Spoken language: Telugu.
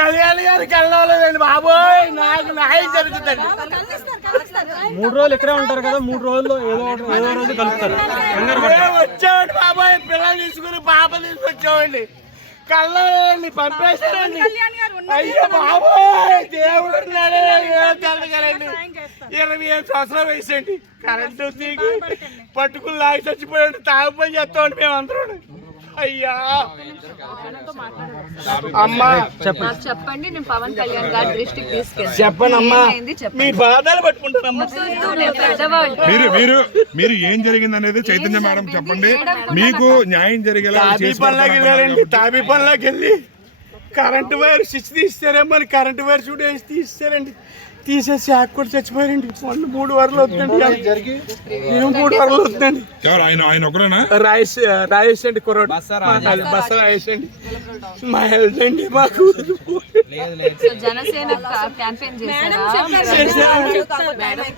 కళ్యాణ్ గారు కలవలేదండి బాబోయ్, నాకు న్యాయం జరుగుతుంది. 3 రోజులు ఇక్కడే ఉంటారు కదా, 3 రోజుల్లో ఏదో రోజు కలుపుతారు. వచ్చామండి బాబోయ్, పిల్లలు తీసుకుని పాప తీసుకొచ్చామండి, కళ్ళని పంపేశారండి. అయ్యో బాబోయ్, దేవుడు తెలగలండి. 25 సంవత్సరాలు వేసండి, కరెంటు తీగి పట్టుకుని లాగి చచ్చిపోయాడు. తాగుపని చేస్తామండి మేమందరం. అయ్యా అమ్మా చెప్పండి, నేను పవన్ కళ్యాణ్ గారి దృష్టికి తీసుకెళ్ళి చెప్పండి అమ్మా, మీ బాధలు పట్టుకుంటానమ్మా. మీరు ఏం జరిగింది అనేది చైతన్య మేడం చెప్పండి, మీకు న్యాయం జరిగేలా. తాబీ పనిలోకి వెళ్ళి కరెంటు వైర్ స్విచ్ తీస్తారేమో, కరెంటు వైర్ చూడ వేసి తీస్తారండి. తీసేసి ఆకు కూడా చచ్చిపోయారండి. 3 వారాలు అవుతుందండి, 3 వారాలు అవుతుందండి. ఆయన ఒకరేనా? రాయేష్ అండి, కుర్రోడు బస్సు రాయేష్ అండి. మా హెల్త్ అండి మాకు. జనసేన క్యాంపెయిన్ చేశారా?